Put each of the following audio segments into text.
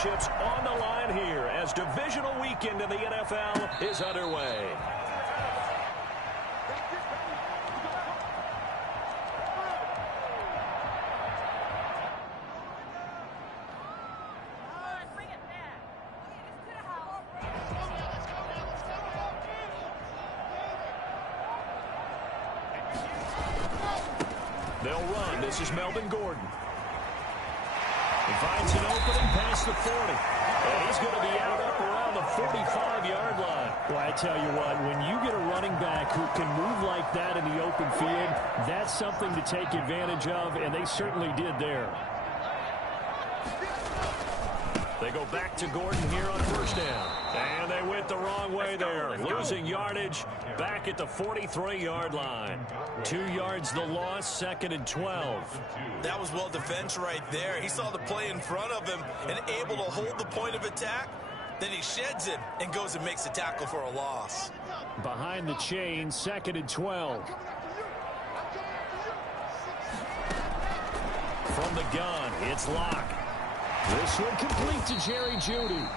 championships on the line here as divisional weekend in the NFL is underway. They'll run. This is Melvin Gordon. He finds an opening past the 40. And he's going to be out up around the 45-yard line. Well, I tell you what, when you get a running back who can move like that in the open field, that's something to take advantage of, and they certainly did there. They go back to Gordon here on first down. And they went the wrong way there. Losing yardage back at the 43-yard line. 2 yards the loss, 2nd and 12. That was well defense right there. He saw the play in front of him and able to hold the point of attack. Then he sheds it and goes and makes a tackle for a loss. Behind the chain, 2nd and 12. From the gun, it's Locke. This one complete to Jerry Jeudy.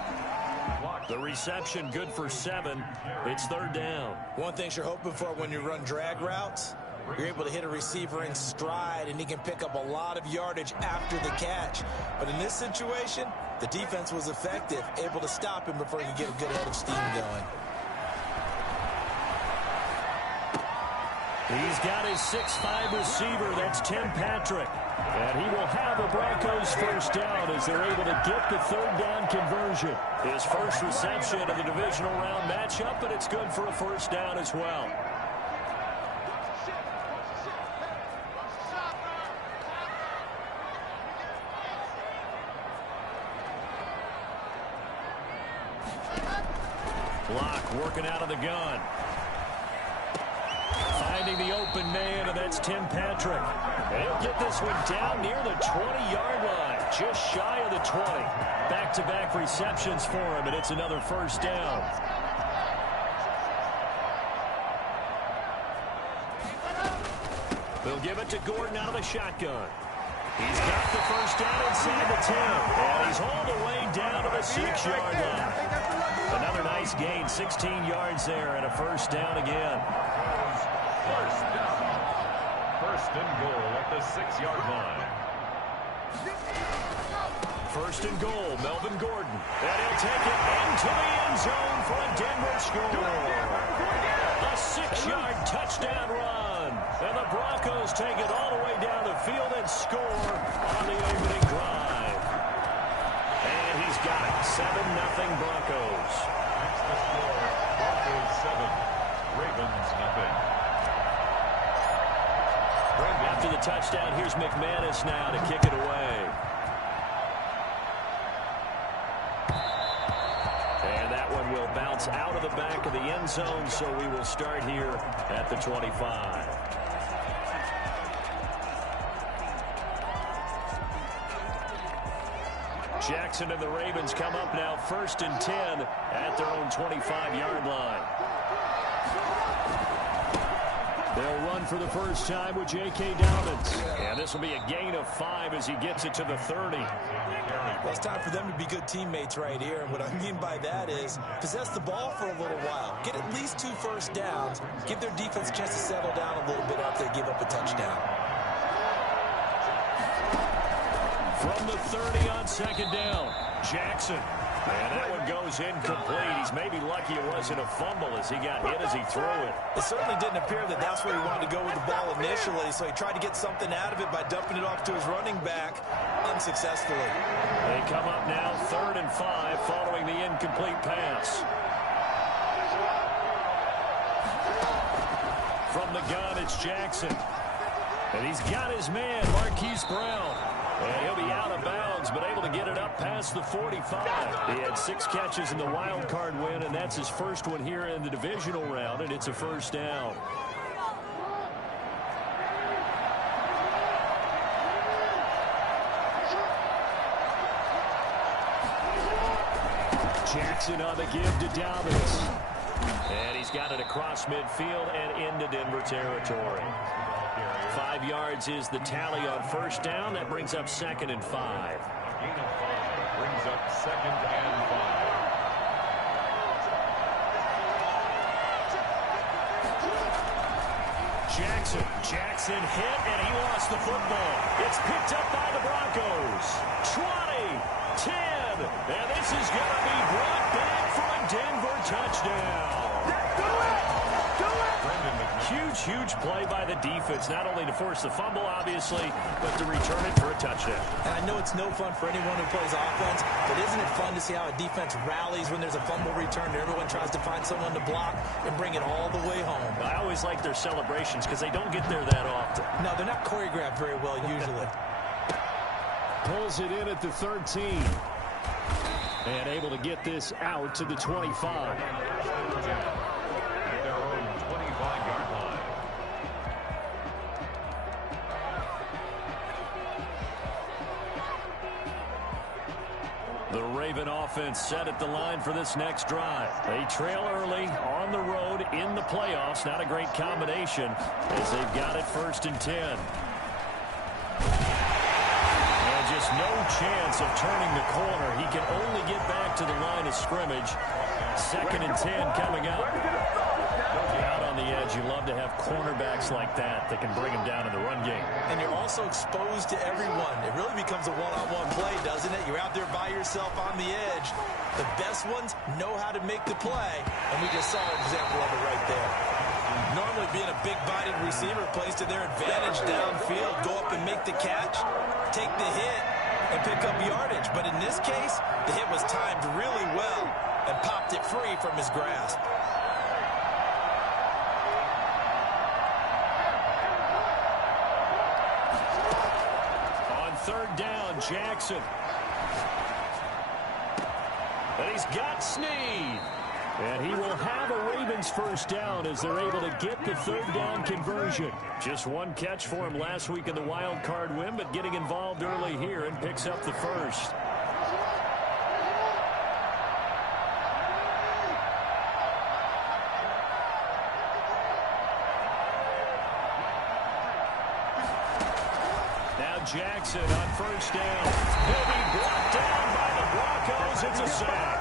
The reception good for 7. It's 3rd down. One thing you're hoping for when you run drag routes, you're able to hit a receiver in stride, and he can pick up a lot of yardage after the catch. But in this situation, the defense was effective, able to stop him before he could get a good head of steam going. He's got his 6'5 receiver. That's Tim Patrick. And he will have a Broncos first down as they're able to get the 3rd down conversion. His first reception of the divisional round matchup, but it's good for a first down as well. Locke working out of the gun. Finding the open man, and that's Tim Patrick. They'll get this one down near the 20-yard line, just shy of the 20. Back-to-back receptions for him, and it's another first down. They'll give it to Gordon out of the shotgun. He's got the first down inside the 10, and he's all the way down to the 6-yard line. Another nice gain, 16 yards there, and a first down again. First down. First and goal at the 6-yard line. First and goal, Melvin Gordon. And he'll take it into the end zone for a Denver score. A 6-yard touchdown run. And the Broncos take it all the way down the field and score on the opening drive. And he's got it. 7-0 Broncos. That's the score. Broncos 7. Ravens nothing. After the touchdown, here's McManus now to kick it away. And that one will bounce out of the back of the end zone, so we will start here at the 25. Jackson and the Ravens come up now 1st and 10 at their own 25-yard line. They'll run for the first time with J.K. Dobbins. And this will be a gain of 5 as he gets it to the 30. Well, it's time for them to be good teammates right here. And what I mean by that is possess the ball for a little while. Get at least 2 first downs. Give their defense a chance to settle down a little bit after they give up a touchdown. From the 30 on 2nd down, Jackson. And that one goes incomplete. He's maybe lucky it wasn't a fumble as he got hit as he threw it. It certainly didn't appear that that's where he wanted to go with the ball initially, so he tried to get something out of it by dumping it off to his running back unsuccessfully. They come up now 3rd and 5 following the incomplete pass. From the gun, it's Jackson. And he's got his man, Marquise Brown. And he'll be out of bounds, but able to get it up past the 45. He had 6 catches in the wild card win, and that's his first one here in the divisional round, and it's a first down. Jackson on the give to Dobbins. And he's got it across midfield and into Denver territory. 5 yards is the tally on first down. That brings up 2nd and 5. Gain of 5 brings up 2nd and 5. Jackson hit, and he lost the football. It's picked up by the Broncos. 20, 10, and this is going to be brought back for a Denver touchdown. Huge play by the defense, not only to force the fumble, obviously, but to return it for a touchdown. And I know it's no fun for anyone who plays offense, but isn't it fun to see how a defense rallies when there's a fumble return and everyone tries to find someone to block and bring it all the way home? I always like their celebrations because they don't get there that often. No, they're not choreographed very well usually. Pulls it in at the 13. And able to get this out to the 25. Their own 25-yard line. The Raven offense set at the line for this next drive. They trail early on the road in the playoffs. Not a great combination as they've got it 1st and 10. And just no chance of turning the corner. He can only get back to the line of scrimmage. 2nd and 10 coming up. Out on the edge, you love to have cornerbacks like that can bring him down in the run game. And you're also exposed to everyone. It really becomes a one-on-one play, doesn't it? You're out there by yourself on the edge. The best ones know how to make the play, and we just saw an example of it right there. Normally being a big-bodied receiver plays to their advantage downfield, go up and make the catch, take the hit, and pick up yardage. But in this case, the hit was timed really well and popped it free from his grasp. On 3rd down, Jackson. And he's got Snead. And he will have a Ravens 1st down as they're able to get the 3rd down conversion. Just one catch for him last week in the wild card win, but getting involved early here and picks up the 1st. Jackson on 1st down. He'll be brought down by the Broncos. It's a sack.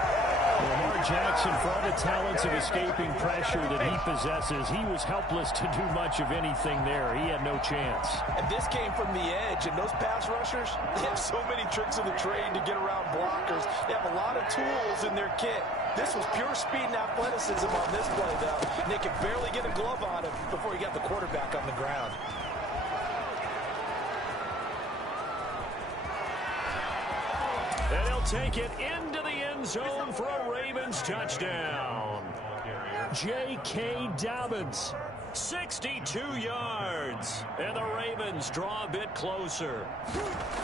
Lamar Jackson, for all the talents of escaping pressure that he possesses, he was helpless to do much of anything there. He had no chance. And this came from the edge, and those pass rushers, they have so many tricks of the trade to get around blockers. They have a lot of tools in their kit. This was pure speed and athleticism on this play, though. And they could barely get a glove on him before he got the quarterback on the ground. And he'll take it into the end zone for a Ravens touchdown. J.K. Dobbins, 62 yards. And the Ravens draw a bit closer.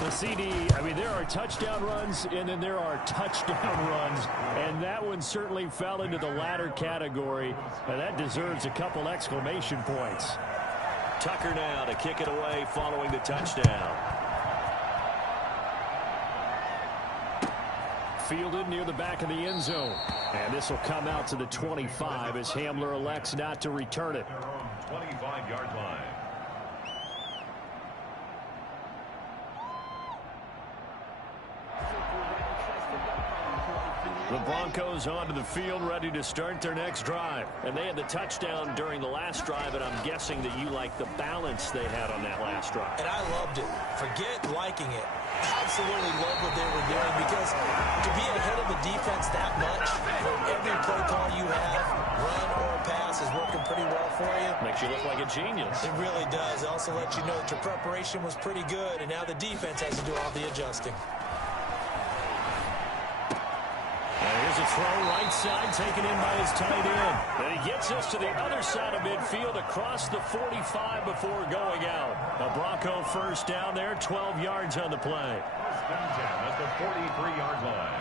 The CD, I mean, there are touchdown runs, and then there are touchdown runs. And that one certainly fell into the latter category. And that deserves a couple exclamation points. Tucker now to kick it away following the touchdown. Fielded near the back of the end zone. And this will come out to the 25 as Hamler elects not to return it. 25-yard line. The Broncos onto the field, ready to start their next drive. And they had the touchdown during the last drive, and I'm guessing that you like the balance they had on that last drive. And I loved it. Forget liking it. Absolutely love what they were doing, because to be ahead of the defense that much, for every play call you have, run or pass, is working pretty well for you. Makes you look like a genius. It really does. It also lets you know that your preparation was pretty good, and now the defense has to do all the adjusting. Here's a throw right side, taken in by his tight end. And he gets us to the other side of midfield across the 45 before going out. A Bronco 1st down there, 12 yards on the play. 1st and 10 at the 43-yard line.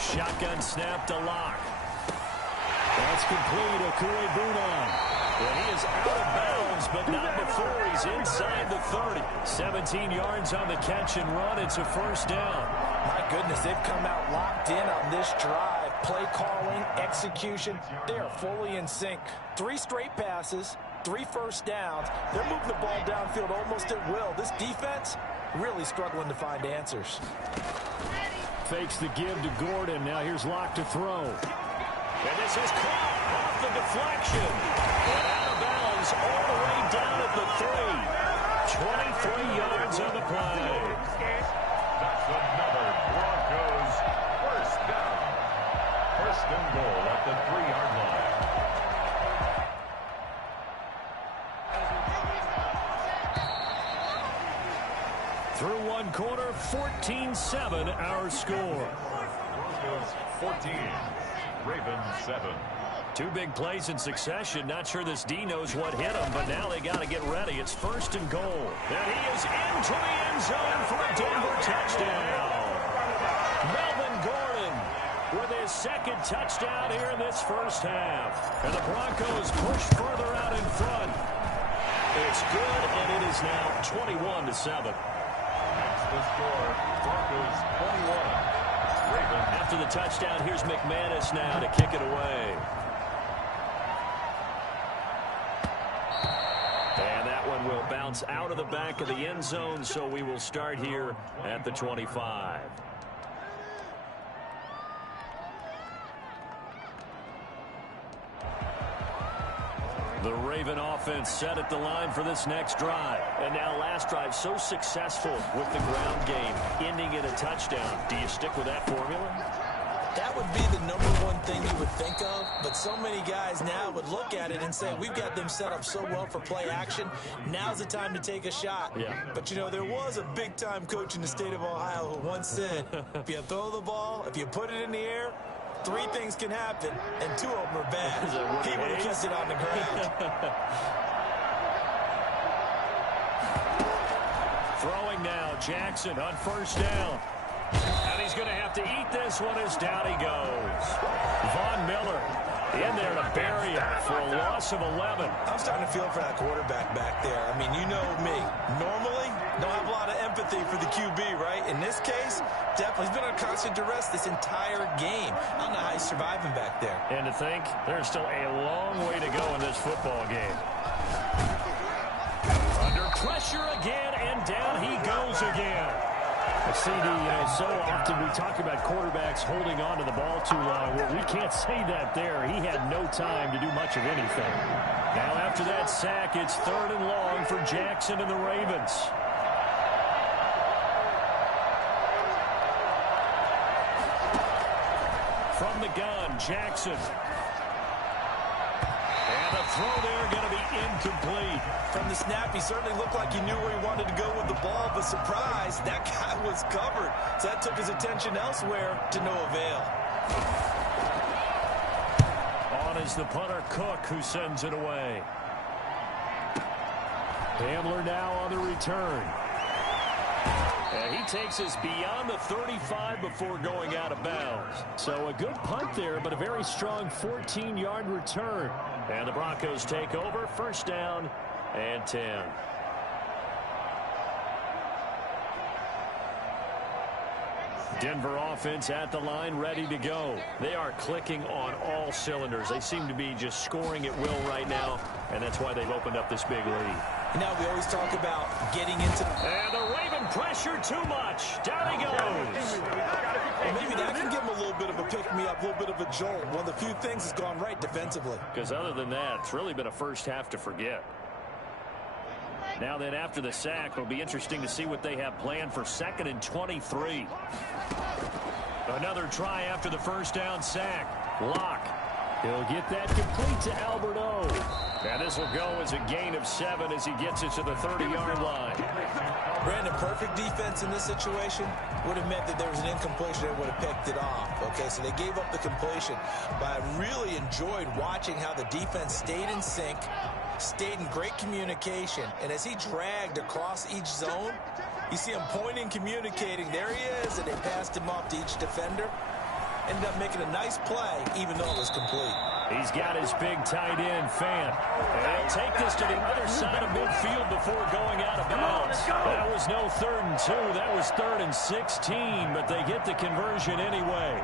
Shotgun snap to Lock. That's complete. Okuegbunam. And he is out of bounds, but not before he's inside the 30. 17 yards on the catch and run. It's a 1st down. My goodness, they've come out locked in on this drive. play calling, execution, they are fully in sync. 3 straight passes, 3 first downs. They're moving the ball downfield almost at will. This defense really struggling to find answers. Fakes the give to Gordon. Now here's Locke to throw. And this is caught off the deflection. And out of bounds all the way down at the 3. 23 yards on the play. That's another Broncos first down. First and goal at the 3-yard line. Through one quarter, 14-7 our score. Broncos 14, Ravens 7. 2 big plays in succession. Not sure this D knows what hit him, but now they got to get ready. It's first and goal. And he is into the end zone for a Denver touchdown. Melvin Gordon with his second touchdown here in this first half. And the Broncos push further out in front. It's good, and it is now 21-7. That's the score. Broncos 21. Ravens. After the touchdown, here's McManus now to kick it away. And that one will bounce out of the back of the end zone, so we will start here at the 25. The Raven offense set at the line for this next drive. And now last drive so successful with the ground game, ending in a touchdown. Do you stick with that formula? That would be the number one thing you would think of, but so many guys now would look at it and say, we've got them set up so well for play action. Now's the time to take a shot. Yeah. But, you know, there was a big-time coach in the state of Ohio who once said, if you throw the ball, if you put it in the air, 3 things can happen, and 2 of them are bad. He would have kept it on the ground. Throwing now, Jackson on first down. And he's going to have to eat this one as down he goes. Von Miller in there to bury him for a loss of 11. I'm starting to feel for that quarterback back there. I mean, you know me. Normally, don't have a lot of empathy for the QB, right? In this case, definitely he's been on constant duress this entire game. I don't know how he's surviving back there. And to think, there's still a long way to go in this football game. Under pressure again, and down he goes again. CD, so often we talk about quarterbacks holding on to the ball too long. Well, we can't say that there. He had no time to do much of anything. Now after that sack, it's 3rd and long for Jackson and the Ravens. From the gun, Jackson. And the throw there going to be incomplete. From the snap, he certainly looked like he knew where he wanted to go with the ball, but surprise, that guy was covered. So that took his attention elsewhere to no avail. On is the punter, Cook, who sends it away. Hamler now on the return. And he takes us beyond the 35 before going out of bounds. So a good punt there, but a very strong 14-yard return. And the Broncos take over, first down and 10. Denver offense at the line, ready to go. They are clicking on all cylinders. They seem to be just scoring at will right now, and that's why they've opened up this big lead. Now we always talk about getting into... And the Raven pressure too much. Down he goes. Well, maybe that can give him a little bit of a pick-me-up, a little bit of a jolt. One of the few things that's gone right defensively. Because other than that, it's really been a first half to forget. Now then, after the sack, it'll be interesting to see what they have planned for 2nd and 23. Another try after the first down sack. Locke. He'll get that complete to Alberto. And this will go as a gain of 7 as he gets it to the 30-yard line. Brandon, perfect defense in this situation would have meant that there was an incompletion that would have picked it off. Okay, so they gave up the completion. But I really enjoyed watching how the defense stayed in sync, stayed in great communication. And as he dragged across each zone, you see him pointing, communicating. There he is, and they passed him off to each defender. Ended up making a nice play, even though it was complete. He's got his big tight end, Fant. And he'll take this to the other side of midfield before going out of bounds. That was no 3rd and 2. That was 3rd and 16, but they get the conversion anyway.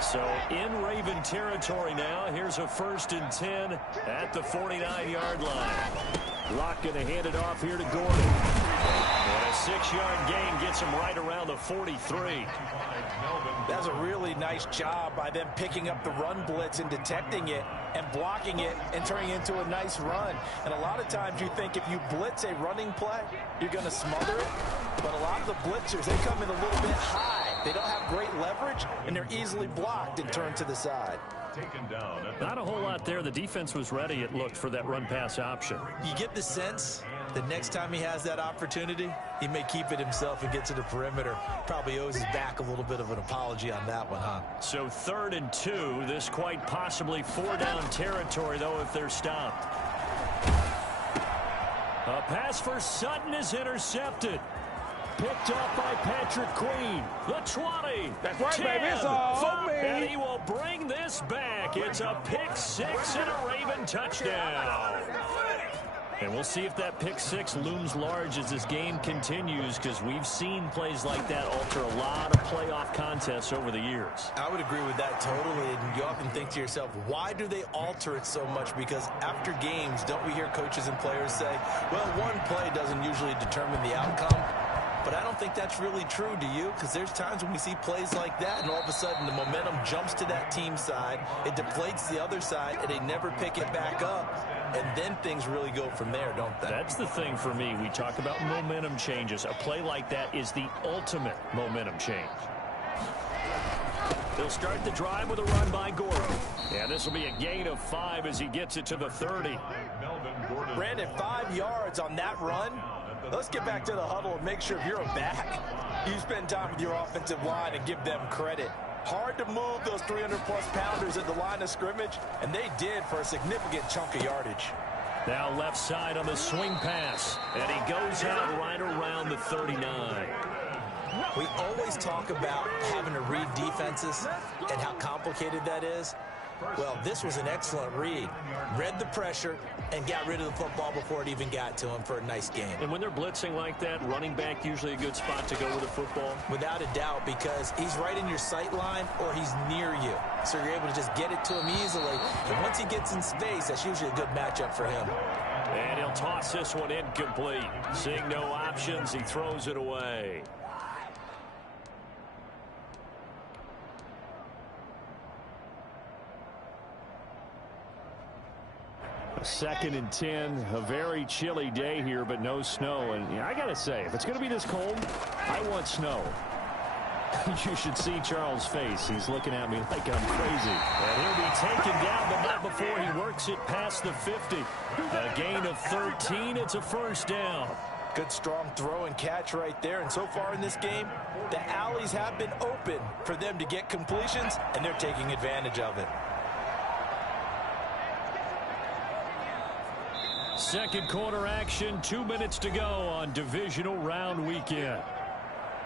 So in Raven territory now. Here's a 1st and 10 at the 49-yard line. Locke going to hand it off here to Gordon. And a 6-yard gain gets him right around the 43. That's a really nice job by them picking up the run blitz and detecting it and blocking it and turning it into a nice run. And a lot of times you think if you blitz a running play, you're going to smother it. But a lot of the blitzers, they come in a little bit high. They don't have great leverage, and they're easily blocked and turned to the side. Not a whole lot there. The defense was ready, it looked, for that run-pass option. You get the sense that next time he has that opportunity, he may keep it himself and get to the perimeter. Probably owes his back a little bit of an apology on that one, huh? So 3rd and 2. This quite possibly 4-down territory, though, if they're stopped. A pass for Sutton is intercepted. Picked off by Patrick Queen. The 20. That's right, 10, baby. It's all 5, me. and he will bring this back. It's a pick 6 and a Raven touchdown. And we'll see if that pick 6 looms large as this game continues, because we've seen plays like that alter a lot of playoff contests over the years. I would agree with that totally, and you often think to yourself, why do they alter it so much? Because after games, don't we hear coaches and players say, well, one play doesn't usually determine the outcome? But I don't think that's really true, do you? Because there's times when we see plays like that, and all of a sudden the momentum jumps to that team side, it deflates the other side, and they never pick it back up. And then things really go from there, don't they? That's the thing for me. We talk about momentum changes. A play like that is the ultimate momentum change. They'll start the drive with a run by Gordon. Yeah, this will be a gain of 5 as he gets it to the 30. Brandon, 5 yards on that run. Let's get back to the huddle and make sure if you're a back, you spend time with your offensive line and give them credit. Hard to move those 300-plus pounders at the line of scrimmage, and they did for a significant chunk of yardage. Now left side on the swing pass, and he goes out right around the 39. We always talk about having to read defenses and how complicated that is. Well, this was an excellent read. Read the pressure and got rid of the football before it even got to him for a nice game. And when they're blitzing like that, running back usually a good spot to go with the football? Without a doubt, because he's right in your sight line or he's near you. So you're able to just get it to him easily. And once he gets in space, that's usually a good matchup for him. And he'll toss this one incomplete. Seeing no options, he throws it away. 2nd and 10. A very chilly day here, but no snow. And I got to say, if it's going to be this cold, I want snow. You should see Charles' face. He's looking at me like I'm crazy. And he'll be taken down, but not before he works it past the 50. A gain of 13. It's a 1st down. Good strong throw and catch right there. And so far in this game, the alleys have been open for them to get completions, and they're taking advantage of it. Second quarter action, 2 minutes to go on divisional round weekend.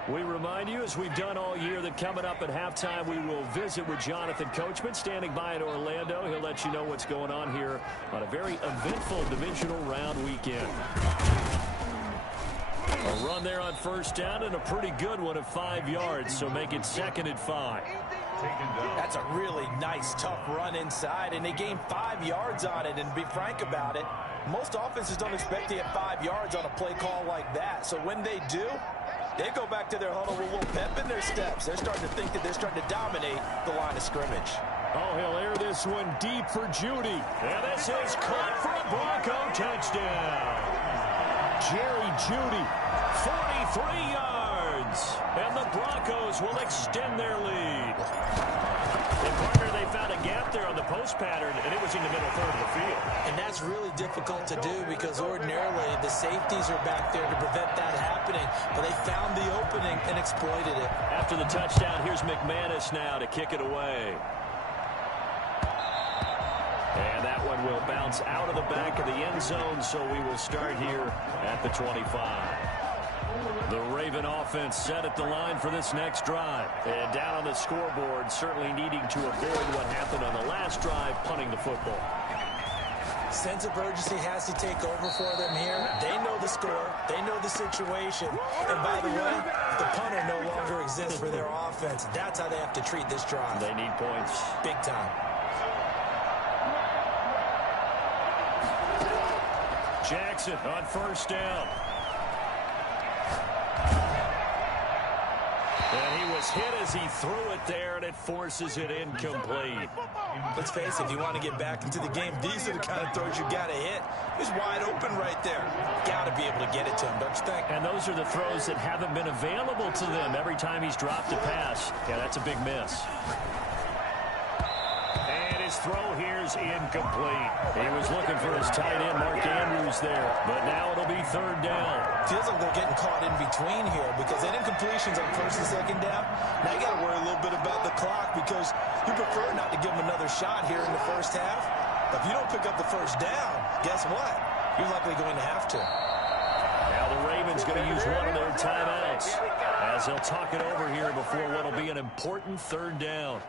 We remind you, as we've done all year, that coming up at halftime, we will visit with Jonathan Coachman, standing by in Orlando. He'll let you know what's going on here on a very eventful divisional round weekend. A run there on 1st down, and a pretty good one of 5 yards, so make it 2nd and 5. That's a really nice, tough run inside, and they gained 5 yards on it. And to be frank about it, most offenses don't expect to get 5 yards on a play call like that. So when they do, they go back to their huddle with a little pep in their steps. They're starting to think that they're starting to dominate the line of scrimmage. Oh, he'll air this one deep for Judy. And this is caught for a Bronco touchdown. Jerry Judy, 43 yards. And the Broncos will extend their lead. And partner, they found a gap there on the post pattern, and it was in the middle third of the field. And that's really difficult to do because ordinarily the safeties are back there to prevent that happening. But they found the opening and exploited it. After the touchdown, here's McManus now to kick it away. And that one will bounce out of the back of the end zone, so we will start here at the 25. The Raven offense set at the line for this next drive. And down on the scoreboard, certainly needing to avoid what happened on the last drive, punting the football. Sense of urgency has to take over for them here. They know the score. They know the situation. And by the way, the punter no longer exists for their offense. That's how they have to treat this drive. They need points. Big time. Jackson on first down. And he was hit as he threw it there, and it forces it incomplete. Let's face it, if you want to get back into the game, these are the kind of throws you got to hit. He's wide open right there. Got to be able to get it to him, don't you think? And those are the throws that haven't been available to them every time he's dropped a pass. Yeah, that's a big miss. And his throw here is incomplete. He was looking for his tight end, Mark Andrews, there. But now it'll be third down. Feels like they're getting caught in between here because they did incompletions on first and second down. Now you got to worry a little bit about the clock because you prefer not to give them another shot here in the first half. But if you don't pick up the first down, guess what? You're likely going to have to. Now the Ravens going to use one of their timeouts as they'll talk it over here before what will be an important third down.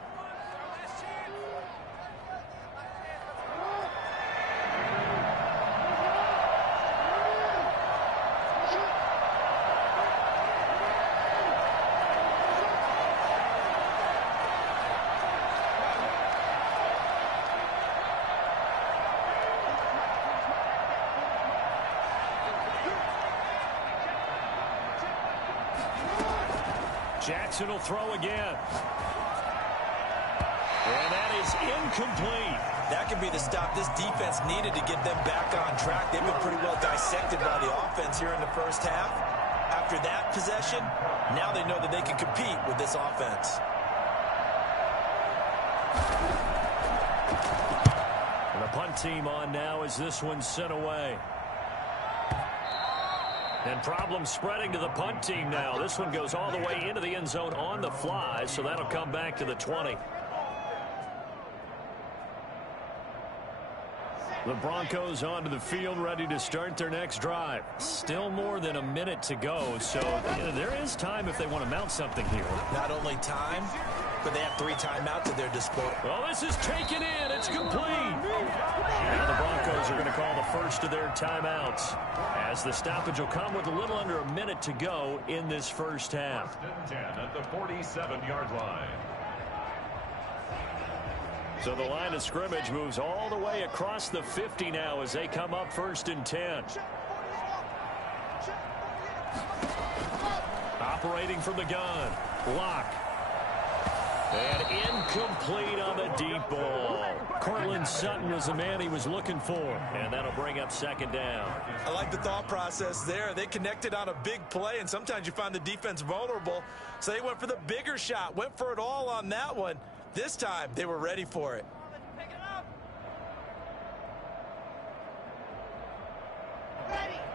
Jackson will throw again. And that is incomplete. That could be the stop this defense needed to get them back on track. They've been pretty well dissected by the offense here in the first half. After that possession, now they know that they can compete with this offense. And the punt team on now as this one's sent away. And problems spreading to the punt team now. This one goes all the way into the end zone on the fly, so that'll come back to the 20. The Broncos onto the field, ready to start their next drive. Still more than a minute to go, so there is time if they want to mount something here. Not only time, but they have 3 timeouts at their disposal. Well, this is taken in. It's complete. Now the Broncos are going to call the first of their timeouts as the stoppage will come with a little under a minute to go in this first half. 10 at the 47-yard line. So the line of scrimmage moves all the way across the 50 now as they come up first and 10. Operating from the gun. Block. And incomplete on the deep ball. Cortland Sutton was the man he was looking for. And that'll bring up second down. I like the thought process there. They connected on a big play, and sometimes you find the defense vulnerable. So they went for the bigger shot, went for it all on that one. This time, they were ready for it.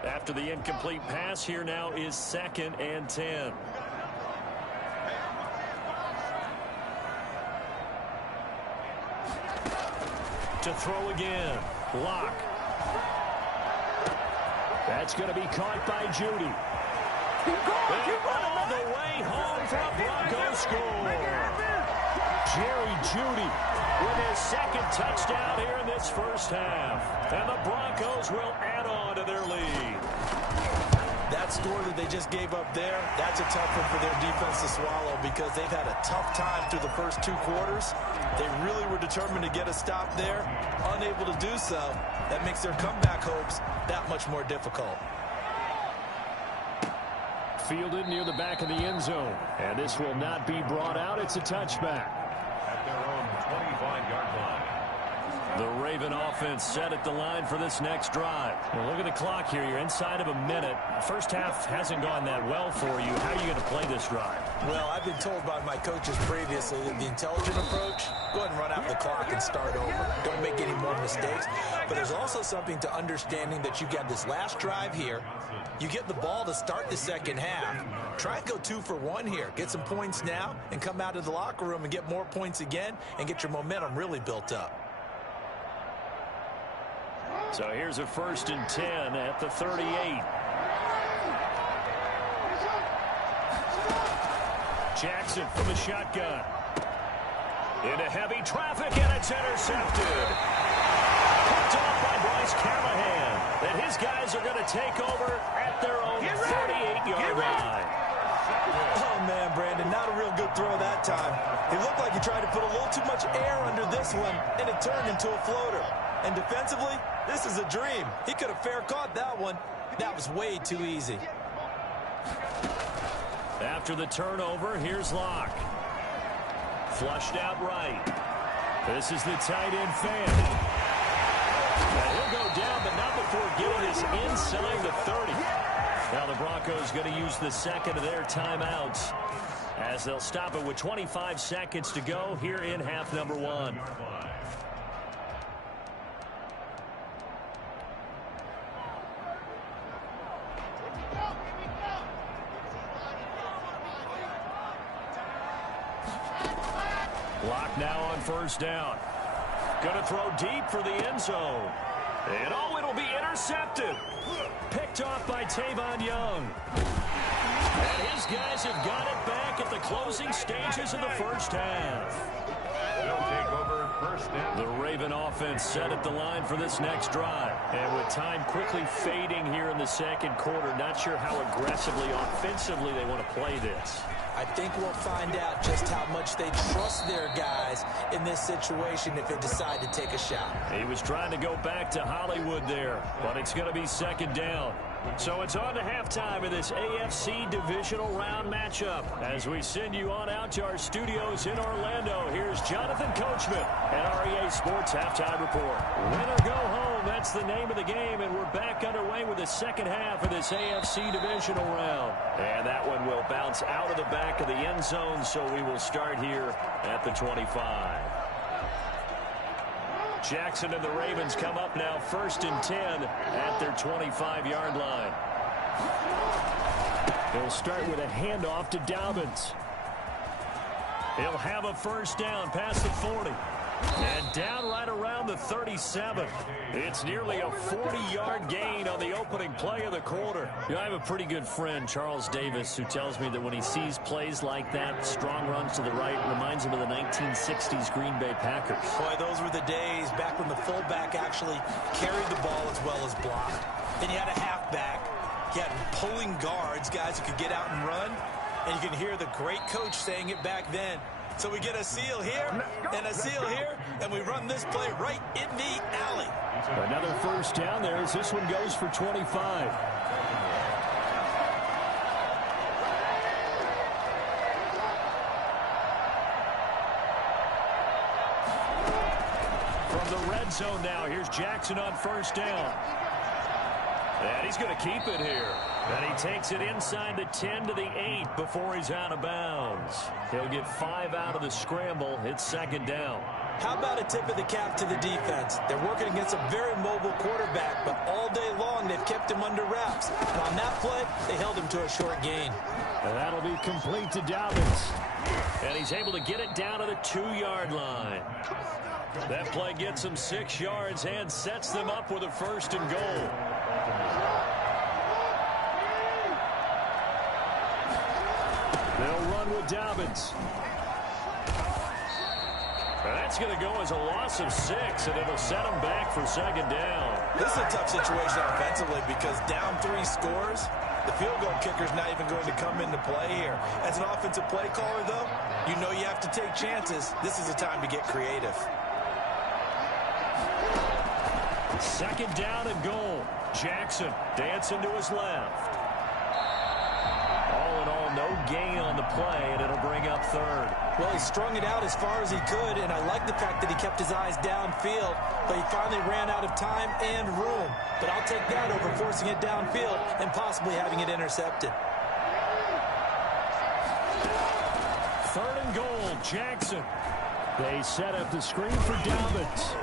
After the incomplete pass, here now is second and 10. To throw again. Lock. That's going to be caught by Judy. All the way home for a Broncos score. Jerry Judy with his second touchdown here in this first half. And the Broncos will add on to their lead. That score that they just gave up there, that's a tough one for their defense to swallow because they've had a tough time through the first 2 quarters. They really were determined to get a stop there, unable to do so. That makes their comeback hopes that much more difficult. Fielded near the back of the end zone. And this will not be brought out. It's a touchback. At their own 25-yard line. The Raven offense set at the line for this next drive. Well, look at the clock here. You're inside of a minute. First half hasn't gone that well for you. How are you going to play this drive? Well, I've been told by my coaches previously that the intelligent approach, go ahead and run out the clock and start over. Don't make any more mistakes. But there's also something to understanding that you got this last drive here. You get the ball to start the second half. Try and go 2 for 1 here. Get some points now and come out of the locker room and get more points again and get your momentum really built up. So here's a first and 10 at the 38. Jackson from the shotgun. Into heavy traffic, and it's intercepted. Picked off by Brian take over at their own 38-yard line. Oh, man, Brandon, not a real good throw that time. He looked like he tried to put a little too much air under this one, and it turned into a floater. And defensively, this is a dream. He could have fair caught that one. That was way too easy. After the turnover, here's Locke. Flushed out right. This is the tight end fan. And he'll go down, but not before getting us inside the 30. Now the Broncos going to use the second of their timeouts as they'll stop it with 25 seconds to go here in half number 1. Locke now on first down. Going to throw deep for the end zone. And oh, it'll be intercepted. Picked off by Tavon Young. And his guys have got it back at the closing stages of the first half. They'll take over first down. The Raven offense set at the line for this next drive. And with time quickly fading here in the second quarter, not sure how aggressively, offensively they want to play this. I think we'll find out just how much they trust their guys in this situation if they decide to take a shot. He was trying to go back to Hollywood there, but it's going to be second down. So it's on to halftime of this AFC divisional round matchup. As we send you on out to our studios in Orlando, here's Jonathan Coachman and REA Sports Halftime Report. Win or go home, that's the name of the game, and we're back underway with the second half of this AFC divisional round. And that one will bounce out of the back of the end zone, so we will start here at the 25. Jackson and the Ravens come up now 1st and 10 at their 25-yard line. They'll start with a handoff to Dobbins. He'll have a first down past the 40. And down right around the 37. It's nearly a 40-yard gain on the opening play of the quarter. You know, I have a pretty good friend, Charles Davis, who tells me that when he sees plays like that, strong runs to the right, reminds him of the 1960s Green Bay Packers. Boy, those were the days back when the fullback actually carried the ball as well as blocked. Then you had a halfback. You had pulling guards, guys who could get out and run. And you can hear the great coach saying it back then. So we get a seal here and a seal here, and we run this play right in the alley. Another first down there as this one goes for 25. From the red zone now, here's Jackson on first down. And he's going to keep it here. And he takes it inside the 10 to the 8 before he's out of bounds. He'll get 5 out of the scramble. It's second down. How about a tip of the cap to the defense? They're working against a very mobile quarterback, but all day long they've kept him under wraps. And on that play, they held him to a short gain. And that'll be complete to Dobbins. And he's able to get it down to the 2-yard line. That play gets him 6 yards and sets them up with a 1st and goal. They'll run with Dobbins. And that's going to go as a loss of 6, and it'll set them back for second down. This is a tough situation offensively because down 3 scores, the field goal kicker's not even going to come into play here. As an offensive play caller, though, you know you have to take chances. This is a time to get creative. Second down and goal. Jackson dancing to his left. All in all, no gain on the play, and it'll bring up 3rd. Well, he strung it out as far as he could, and I like the fact that he kept his eyes downfield, but he finally ran out of time and room. But I'll take that over forcing it downfield and possibly having it intercepted. 3rd and goal, Jackson. They set up the screen for Dobbins.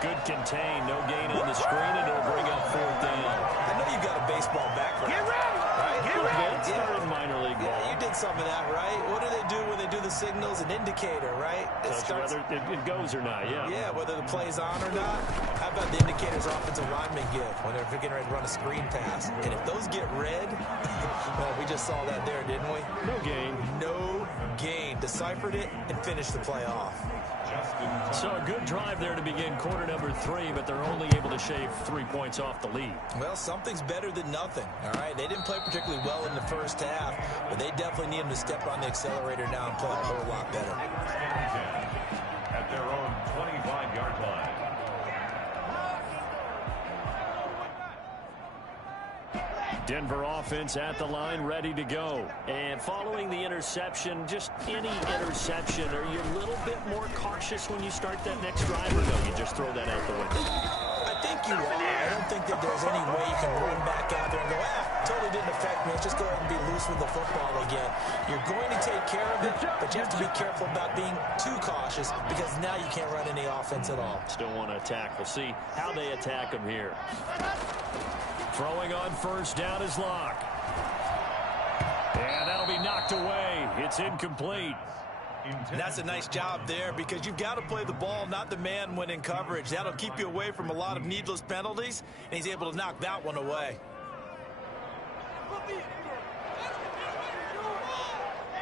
Good contain, no gain on the screen, and it'll bring up 4th down. I know you've got a baseball background. Get ready! Right? Get ready! It started in minor league ball. Yeah, you did some of that, right? What do they do when they do the signals? An indicator, right? Whether it goes or not, yeah. Yeah, whether the play's on or not. How about the indicators offensive linemen give when they're getting ready to run a screen pass? And if those get red, well, we just saw that there, didn't we? No gain. No gain. Deciphered it and finished the play off. So a good drive there to begin quarter number 3, but they're only able to shave 3 points off the lead. Well, something's better than nothing, all right? They didn't play particularly well in the first half, but they definitely need them to step on the accelerator now and play a whole lot better. At their own 25-yard line. Denver offense at the line, ready to go. And following the interception, just any interception, are you a little bit more cautious when you start that next drive, or no, you just throw that out the window? I think you are. I don't think that there's any way you can run back out there and go, totally didn't affect me. Let's just go ahead and be loose with the football again. You're going to take care of it, but you have to be careful about being too cautious because now you can't run any offense at all. Still want to attack. We'll see how they attack him here. Throwing on first down is Locke. And that'll be knocked away. It's incomplete. And that's a nice job there because you've got to play the ball, not the man when in coverage. That'll keep you away from a lot of needless penalties, and he's able to knock that one away.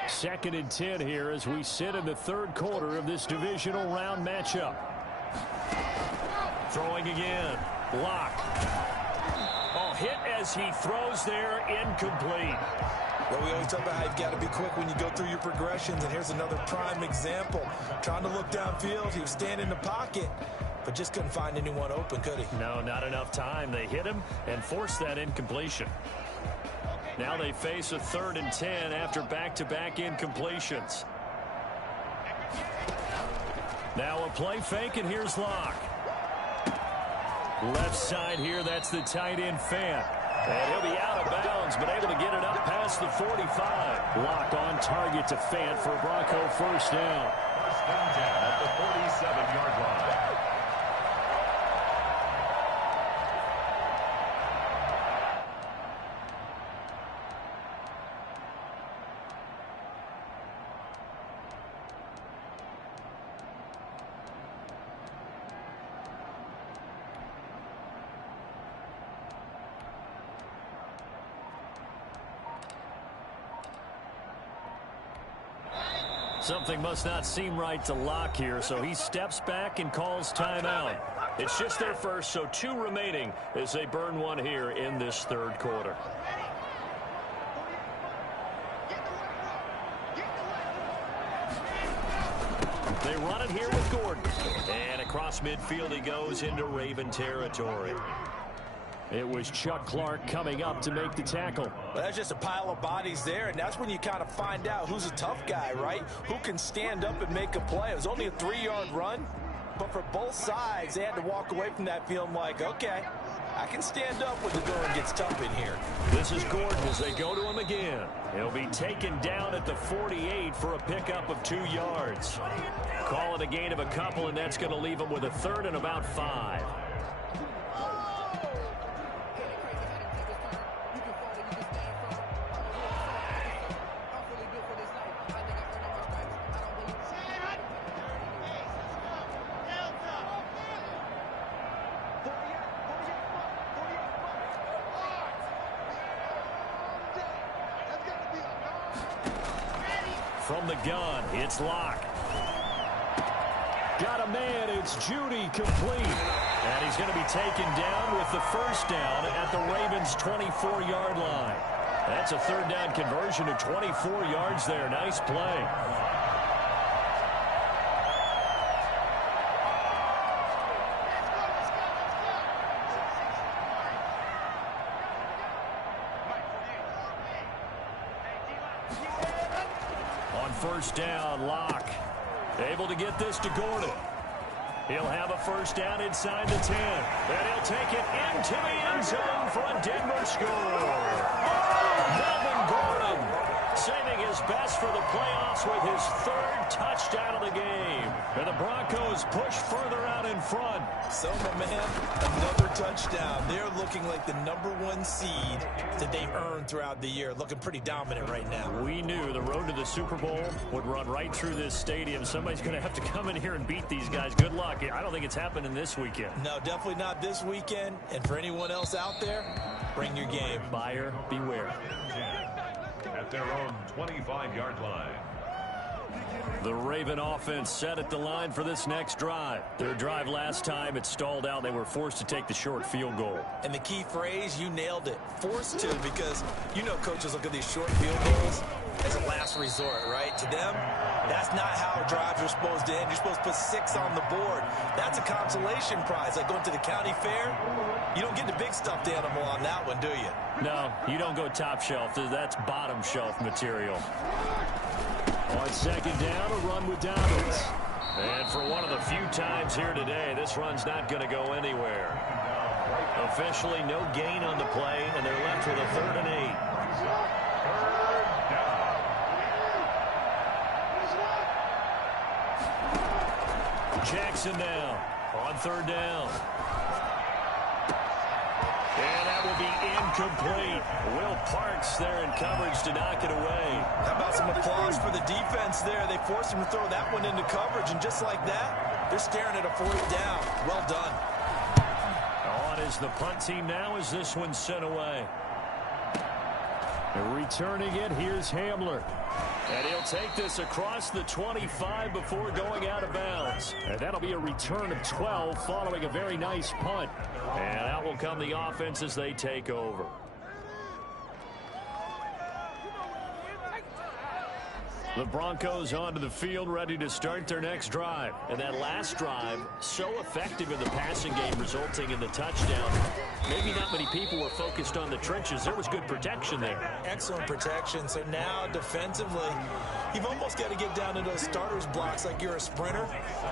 Second and 10 here as we sit in the third quarter of this divisional round matchup. Throwing again. Locke. Oh, hit as he throws there, incomplete. Well, we always talk about how you've got to be quick when you go through your progressions, and here's another prime example. Trying to look downfield, he was standing in the pocket, but just couldn't find anyone open, could he? No, not enough time. They hit him and forced that incompletion. Now they face a 3rd and 10 after back-to-back incompletions. Now a play fake, and here's Locke. Left side here, that's the tight end Fant. And he'll be out of bounds, but able to get it up past the 45. Locke on target to Fant for a Bronco first down. First and 10 at the 47-yard line. Something must not seem right to Locke here, so he steps back and calls timeout. It's just their first, so 2 remaining as they burn one here in this third quarter. They run it here with Gordon. And across midfield he goes into Raven territory. It was Chuck Clark coming up to make the tackle. Well, that's just a pile of bodies there, and that's when you kind of find out who's a tough guy, right? Who can stand up and make a play. It was only a 3-yard run, but for both sides, they had to walk away from that feeling like, okay, I can stand up when the going gets tough in here. This is Gordon as they go to him again. He'll be taken down at the 48 for a pickup of 2 yards. Call it a gain of a couple, and that's going to leave him with a 3rd and about 5. From the gun, it's Locke. Got a man, it's Judy, complete. And he's going to be taken down with the first down at the Ravens' 24-yard line. That's a 3rd down conversion to 24 yards there. Nice play. First down, Locke. Able to get this to Gordon. He'll have a first down inside the 10. And he'll take it into the end zone for a Denver score. Melvin Gordon saving his best for the playoffs with his 3rd touchdown of the game. And the Broncos push further out in front. So, my man, another touchdown. They're looking like the #1 seed that they've earned throughout the year. Looking pretty dominant right now. We knew the road to the Super Bowl would run right through this stadium. Somebody's going to have to come in here and beat these guys. Good luck. I don't think it's happening this weekend. No, definitely not this weekend. And for anyone else out there, bring your game. Buyer beware. At their own 25-yard line. The Raven offense set at the line for this next drive. Their drive last time, it stalled out. They were forced to take the short field goal. And the key phrase, you nailed it. Forced to, because you know coaches look at these short field goals as a last resort, right? To them, that's not how drives are supposed to end. You're supposed to put 6 on the board. That's a consolation prize. Like going to the county fair, you don't get the big stuffed animal on that one, do you? No, you don't go top shelf. That's bottom shelf material. On second down, a run with Dobbins. And for one of the few times here today, this run's not going to go anywhere. Officially no gain on the play, and they're left with a 3rd and 8. Jackson now on 3rd down. And that will be incomplete. Will Parks there in coverage to knock it away. How about some applause for the defense there? They forced him to throw that one into coverage, and just like that, they're staring at a 4th down. Well done. On is the punt team now as this one's sent away. And returning it, here's Hamler. And he'll take this across the 25 before going out of bounds. And that'll be a return of 12 following a very nice punt. And out will come the offense as they take over. The Broncos onto the field ready to start their next drive. And that last drive, so effective in the passing game, resulting in the touchdown. Maybe not many people were focused on the trenches. There was good protection there. Excellent protection. So now defensively, you've almost got to get down to those starters blocks like you're a sprinter.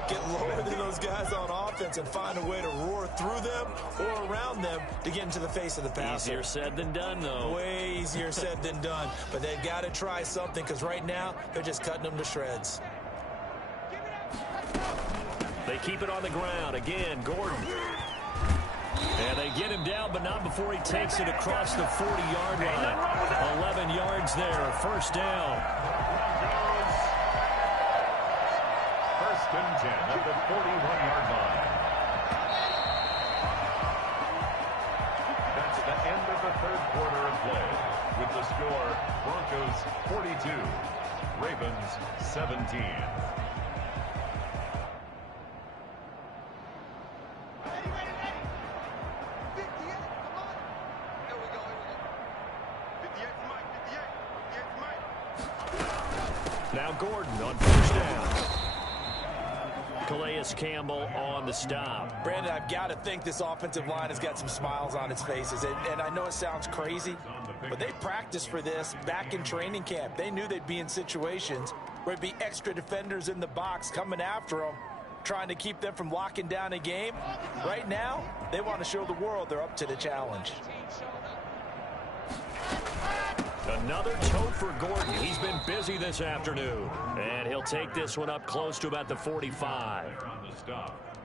Get lower than those guys on offense and find a way to roar through them or around them to get into the face of the passer. Easier said than done, though. Way easier said than done. But they've got to try something, because right now they're just cutting them to shreds. They keep it on the ground. Again, Gordon. And they get him down, but not before he takes it across the 40-yard line. 11 yards there, 1st down. First and 10 at the 41-yard line. That's the end of the 3rd quarter of play. With the score, Broncos 42, Ravens 17. Now Gordon on 1st down. Calais Campbell on the stop. Brandon, I've got to think this offensive line has got some smiles on its faces. And I know it sounds crazy, but they practiced for this back in training camp. They knew they'd be in situations where there'd be extra defenders in the box coming after them, trying to keep them from locking down a game. Right now, they want to show the world they're up to the challenge. Another tote for Gordon. He's been busy this afternoon. And he'll take this one up close to about the 45.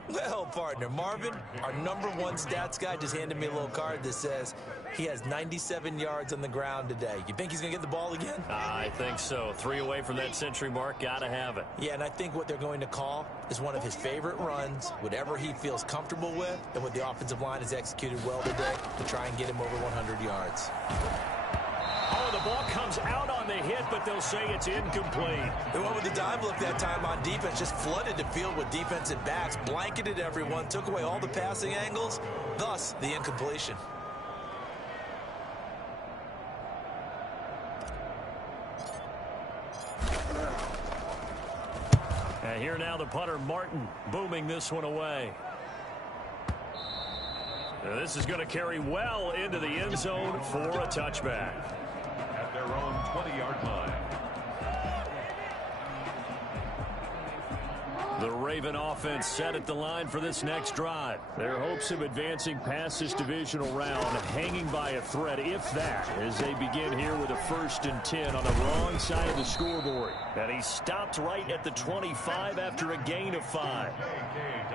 Well, partner, Marvin, our #1 stats guy, just handed me a little card that says he has 97 yards on the ground today. You think he's going to get the ball again? I think so. 3 away from that century mark. Got to have it. Yeah, and I think what they're going to call is one of his favorite runs, whatever he feels comfortable with, and what the offensive line has executed well today to try and get him over 100 yards. Oh, the ball comes out on the hit, but they'll say it's incomplete. They went with the dive look that time on defense, just flooded the field with defensive backs, blanketed everyone, took away all the passing angles, thus the incompletion. And here now the punter, Martin, booming this one away. Now this is going to carry well into the end zone for a touchback. At their own 20-yard line. The Raven offense set at the line for this next drive. Their hopes of advancing past this divisional round hanging by a thread, if that, as they begin here with a 1st and 10 on the wrong side of the scoreboard. And he stopped right at the 25 after a gain of 5.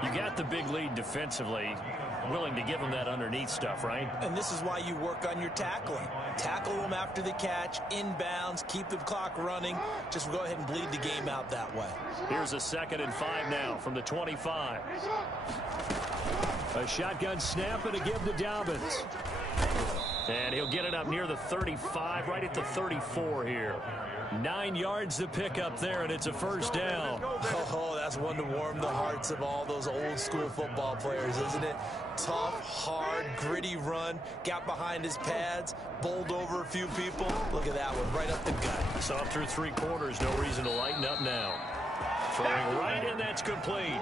You got the big lead defensively. Willing to give them that underneath stuff, right? And this is why you work on your tackling. Tackle them after the catch, inbounds, keep the clock running. Just go ahead and bleed the game out that way. Here's a 2nd and 5 now from the 25. A shotgun snap and a give to Dobbins. And he'll get it up near the 35, right at the 34 here. 9 yards to pick up there, and it's a first down. Oh, that's one to warm the hearts of all those old school football players, isn't it? Tough, hard, gritty run, got behind his pads, bowled over a few people. Look at that one, right up the gut. So through 3 quarters, no reason to lighten up now. Throwing right, and that's complete.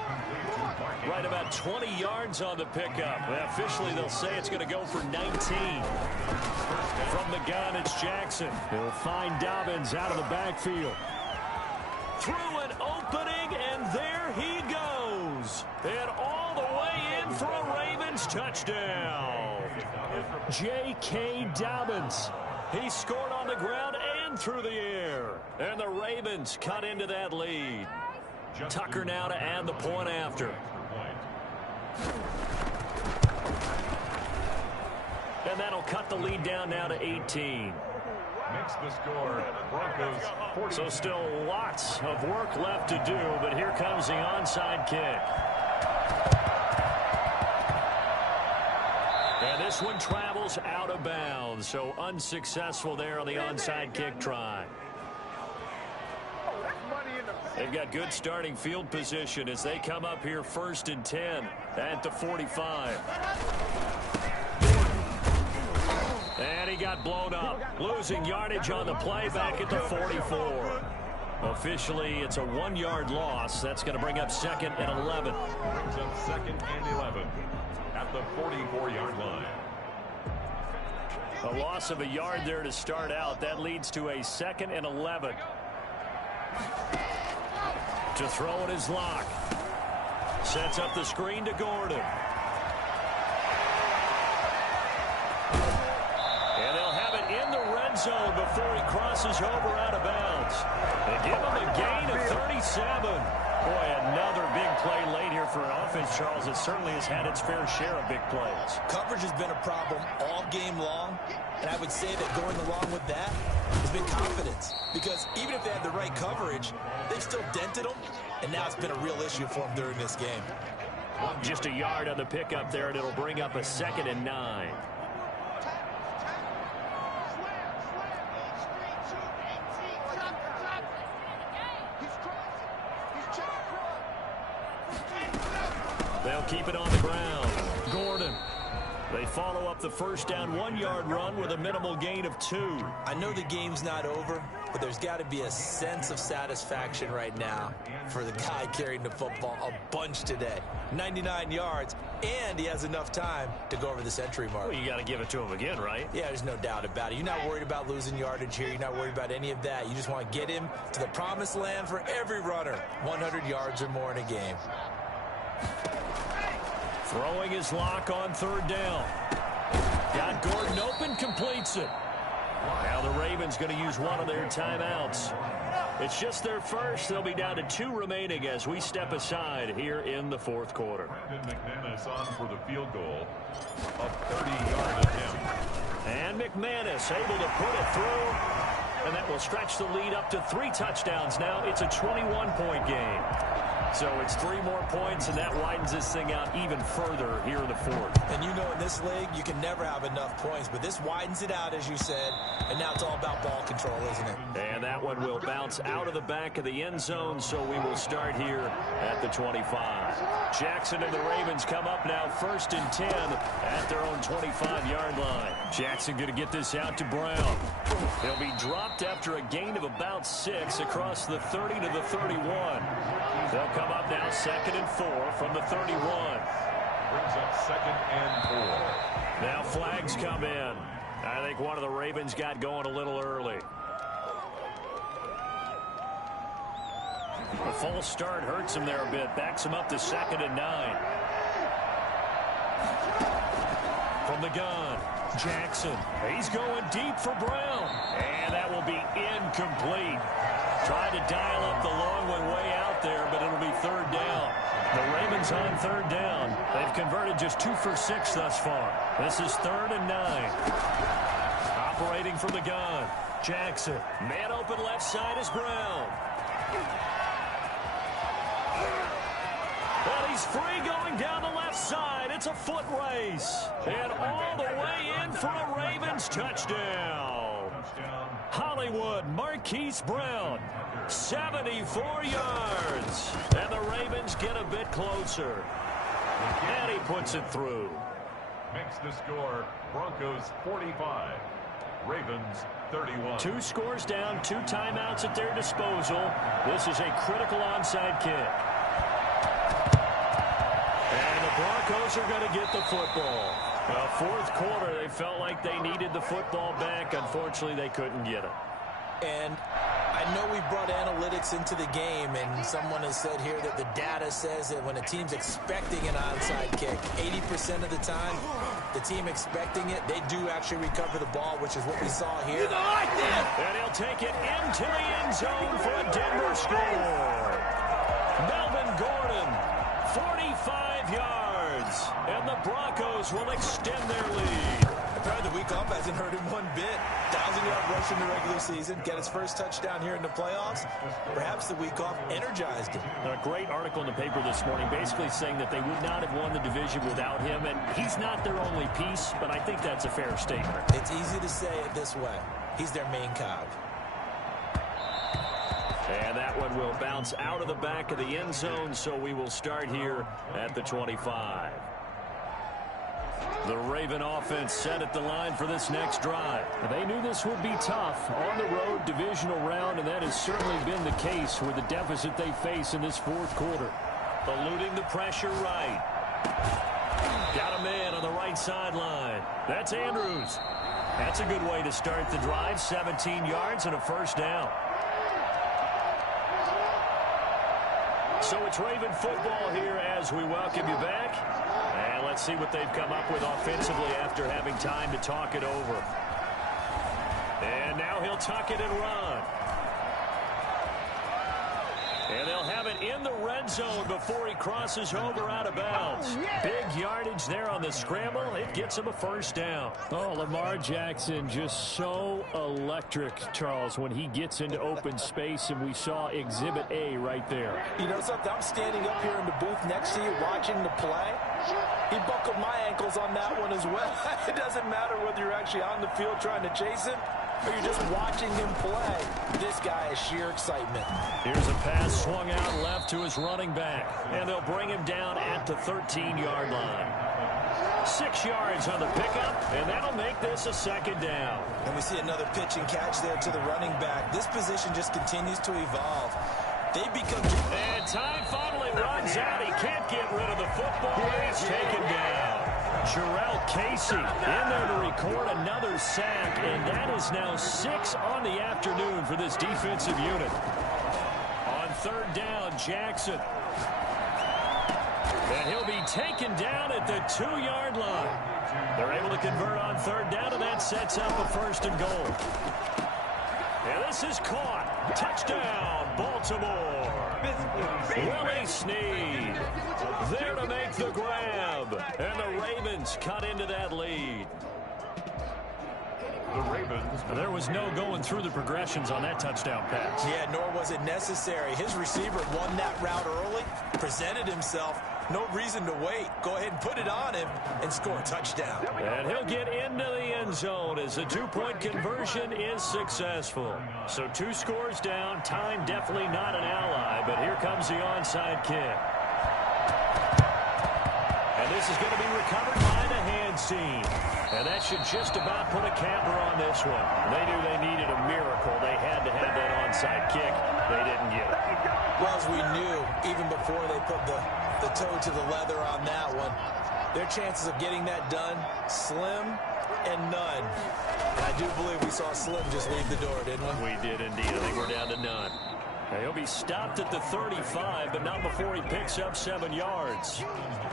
Right about 20 yards on the pickup. Officially, they'll say it's going to go for 19. From the gun, it's Jackson. He'll find Dobbins out of the backfield. Through an opening, and there he goes. And all the way in for a Ravens touchdown. J.K. Dobbins. He scored on the ground and through the air. And the Ravens cut into that lead. Tucker now to add the point after. And that'll cut the lead down now to 18. Makes the score, Broncos 40. So still lots of work left to do, but here comes the onside kick. And this one travels out of bounds, so unsuccessful there on the onside kick try. They've got good starting field position as they come up here 1st and 10 at the 45. And he got blown up, losing yardage on the play back at the 44. Officially, it's a 1-yard loss. That's going to bring up 2nd and 11. Brings up 2nd and 11 at the 44-yard line. A loss of a yard there to start out. That leads to a 2nd and 11. To throw it is Locke. Sets up the screen to Gordon. And they'll have it in the red zone before he crosses over out of bounds. They give him a gain of 37. Boy, another big play late here for an offense, Charles. It certainly has had its fair share of big plays. Coverage has been a problem all game long, and I would say that going along with that has been confidence. Because even if they had the right coverage, they've still dented them, and now it's been a real issue for them during this game. Just a yard on the pickup there, and it'll bring up a 2nd and 9. They'll keep it on the ground. Gordon. They follow up the first down 1-yard run with a minimal gain of 2. I know the game's not over, but there's got to be a sense of satisfaction right now for the guy carrying the football a bunch today. 99 yards, and he has enough time to go over the century mark. Well, you got to give it to him again, right? Yeah, there's no doubt about it. You're not worried about losing yardage here. You're not worried about any of that. You just want to get him to the promised land for every runner. 100 yards or more in a game. Throwing his Lock on 3rd down. Got Gordon open, completes it. Now the Ravens going to use one of their timeouts. It's just their first. They'll be down to 2 remaining as we step aside here in the 4th quarter. Brandon McManus on for the field goal. A 30-yard attempt. And McManus able to put it through. And that will stretch the lead up to 3 touchdowns now. It's a 21-point game. So it's 3 more points, and that widens this thing out even further here in the 4th. And you know in this league, you can never have enough points, but this widens it out, as you said, and now it's all about ball control, isn't it? And that one will bounce out of the back of the end zone, so we will start here at the 25. Jackson and the Ravens come up now 1st and 10 at their own 25-yard line. Jackson going to get this out to Brown. He'll be dropped after a gain of about 6 across the 30 to the 31. They'll come up now 2nd and 4 from the 31. Brings up 2nd and 4. Now flags come in. I think one of the Ravens got going a little early. A false start hurts him there a bit. Backs him up to 2nd and 9. From the gun, Jackson. He's going deep for Brown. And that will be incomplete. Trying to dial up the long one way out there, but it'll be 3rd down. The Ravens on 3rd down. They've converted just 2 for 6 thus far. This is 3rd and 9. Operating from the gun, Jackson. Man open left side is Brown. Well, he's free going down the left side. It's a foot race. And all the way in for a Ravens touchdown. Hollywood Marquise Brown, 74 yards. And the Ravens get a bit closer. And he puts it through. Makes the score Broncos 45, Ravens 31. 2 scores down, 2 timeouts at their disposal. This is a critical onside kick. And the Broncos are going to get the football. Well, fourth quarter, they felt like they needed the football back. Unfortunately, they couldn't get it. And I know we brought analytics into the game, and someone has said here that the data says that when a team's expecting an onside kick, 80% of the time, the team expecting it, they do actually recover the ball, which is what we saw here. And he'll take it into the end zone for a Denver score. Melvin Gordon, 45 yards, and the Broncos will extend their lead. Apparently the week off hasn't hurt him one bit. 1,000-yard rush in the regular season, get his first touchdown here in the playoffs. Perhaps the week off energized him. A great article in the paper this morning basically saying that they would not have won the division without him, and he's not their only piece, but I think that's a fair statement. It's easy to say it this way. He's their main cog. And that one will bounce out of the back of the end zone, so we will start here at the 25. The Raven offense set at the line for this next drive. They knew this would be tough on the road divisional round, and that has certainly been the case with the deficit they face in this fourth quarter. Eluding the pressure right. Got a man on the right sideline. That's Andrews. That's a good way to start the drive. 17 yards and a first down. So it's Raven football here as we welcome you back. And let's see what they've come up with offensively after having time to talk it over. And now he'll tuck it and run. And they'll have it in the red zone before he crosses over out of bounds. Big yardage there on the scramble. It gets him a first down. Oh, Lamar Jackson just so electric, Charles, when he gets into open space, and we saw Exhibit A right there. You know something? I'm standing up here in the booth next to you watching the play. He buckled my ankles on that one as well. It doesn't matter whether you're actually on the field trying to chase him or you're just watching him play. This guy is sheer excitement. Here's a pass swung out left to his running back, and they'll bring him down at the 13-yard line. 6 yards on the pickup, and that'll make this a second down. And we see another pitch and catch there to the running back. This position just continues to evolve. They become... And time finally runs out. He can't get rid of the football. He's taken down. Jarrell Casey in there to record another sack, and that is now 6 on the afternoon for this defensive unit. On third down, Jackson. And he'll be taken down at the 2-yard line. They're able to convert on third down, and that sets up a first and goal. And this is caught. Touchdown, Baltimore. Willie Snead there to make the grab. And the Ravens cut into that lead. The Ravens. There was no going through the progressions on that touchdown pass. Yeah, nor was it necessary. His receiver won that route early, presented himself. No reason to wait. Go ahead and put it on him and score a touchdown. And he'll get into the end zone as the 2-point conversion is successful. So 2 scores down. Time definitely not an ally, but here comes the onside kick. And this is going to be recovered by the hands team. And that should just about put a capper on this one. They knew they needed a miracle. They had to have that onside kick. They didn't get it. Well, as we knew, even before they put the toe to the leather on that one, their chances of getting that done, slim and none. And I do believe we saw Slim just leave the door, didn't we? We did indeed. I think we're down to none. Now, he'll be stopped at the 35, but not before he picks up 7 yards.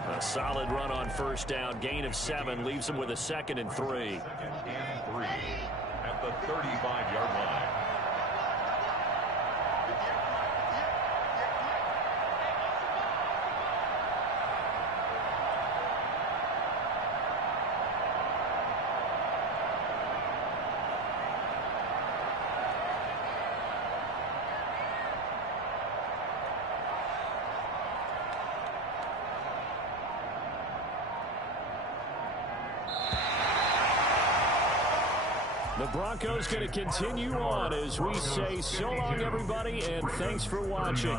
A solid run on first down. Gain of 7 leaves him with a 2nd and 3. 2nd and 3 at the 35-yard line. The Broncos going to continue on as we say so long, everybody, and thanks for watching.